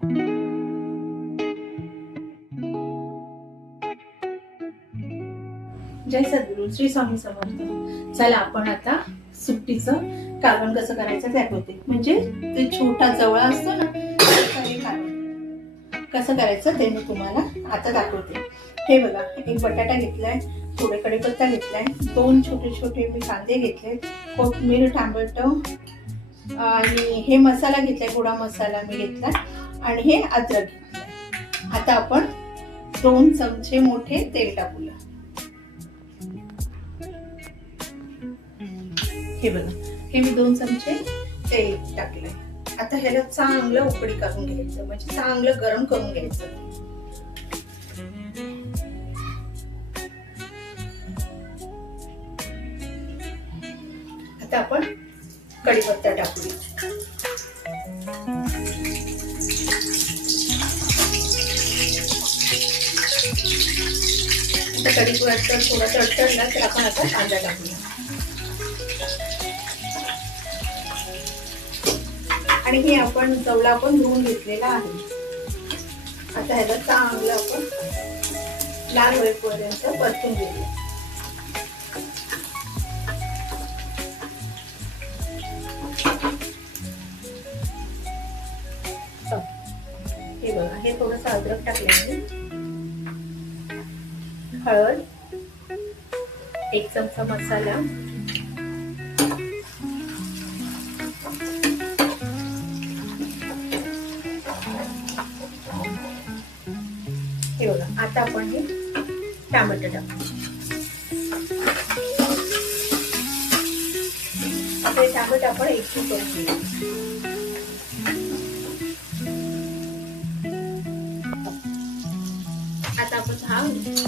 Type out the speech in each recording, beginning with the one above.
जय सद्गुरु श्री स्वामी समर्थ। चला आपण आता सुट्टीचं कालवण कसं करायचं दाखवते। म्हणजे ते छोटा जवळा असतो ना, ते कालवण कसं करायचं ते मी तुम्हाला आता दाखवते। हे बघा, एक बटाटा घेतलाय, थोडे कढीपत्ता घेतलाय, 2 छोटे छोटे मी कांदे घेतले, कोथिंबीर, टोमॅटो आणि हे मसाला घेतलाय, गोडा मसाला मी घेतला आणि हे अद्रक घेतलाय। आता आपण 2 चमचे मोठे तेल टाकूया। हे बघा, हे मी 2 चमचे तेल टाकलंय। आता ह्याला चांगलं उकळी काढून घ्यायचं, म्हणजे चांगलं गरम करून घ्यायचं। आता आपण कढीपत्ता टाकूया। आता कढीपत्ता थोडा तडतडला तर आपण आता कांदा टाकूया आणि हे आपण जवळा पण धुवून घेतलेला आहे। आता ह्याला चांगलं आपण लाल होईपर्यंत परतून घेऊया। हे बघा, हे थोडंसं अद्रक टाकले, हळद, 1 चमचा मसाला, हे बघा। आता आपण हे टोमॅटो टाकू। आता हे टोमॅटो आपण एकजीव करून घेऊ। आता आपण हा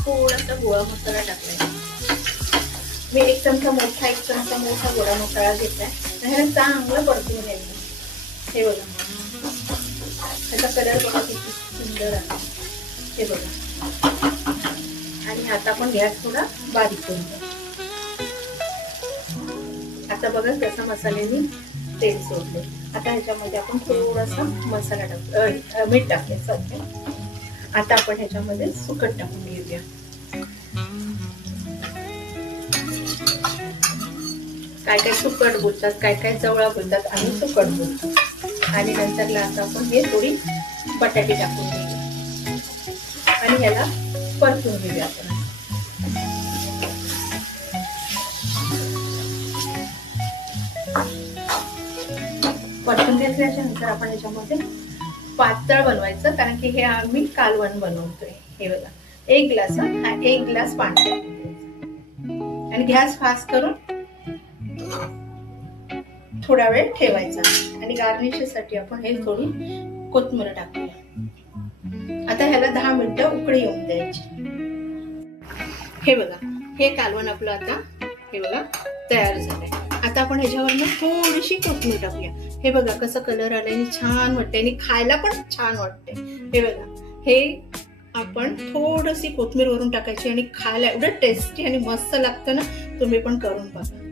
थोडासा गोडा मसाला टाकलाय। मी 1 चमचा मोठा गोडा मसाला घेतलाय। ह्याला चांगलं परतून घ्यायचं। हे बघा, त्याचा कलर बघा किती सुंदर आहे। हे बघा, आणि आता आपण गॅस थोडा बारीक करून घेऊ। आता बघा कसा मसाल्याने तेल सोडले। आता ह्याच्यामध्ये आपण थोडासा मसाला टाकू, मीठ टाकले सध्या। आता आपण ह्याच्यामध्ये सुकट टाकून घेऊया। काय काय सुकट बोलतात, काय काय जवळा बोलतात, आणि सुकट बोलतात। आणि नंतरला आता आपण हे थोडी बटाटे टाकून घेऊया आणि ह्याला परतून घेऊया आपण। परतून घेतल्याच्या नंतर आपण ह्याच्यामध्ये पातळ बनवायचं, कारण की हे आम्ही कालवण बनवतोय। हे बघा, 1 ग्लास, हा 1 ग्लास पाणी टाकायचं आणि गॅस फास्ट करून थोडा वेळ ठेवायचा। आणि गार्निशसाठी आपण हे थोडी कोथिंबीर टाकूया। आता ह्याला 10 मिनिटं उकळी येऊन द्यायची। हे बघा, हे कालवण आपलं आता हे बघा तयार झालंय। आता आपण ह्याच्यावर थोडीशी कोथिंबीर टाकूया। हे बघा कसं कलर आलाय आणि छान वाटतंय आणि खायला पण छान वाटतंय। हे बघा, हे आपण थोडीशी कोथिंबीर वरून टाकायची आणि खायला एवढं टेस्टी आणि मस्त लागतं ना, तुम्ही पण करून बघा।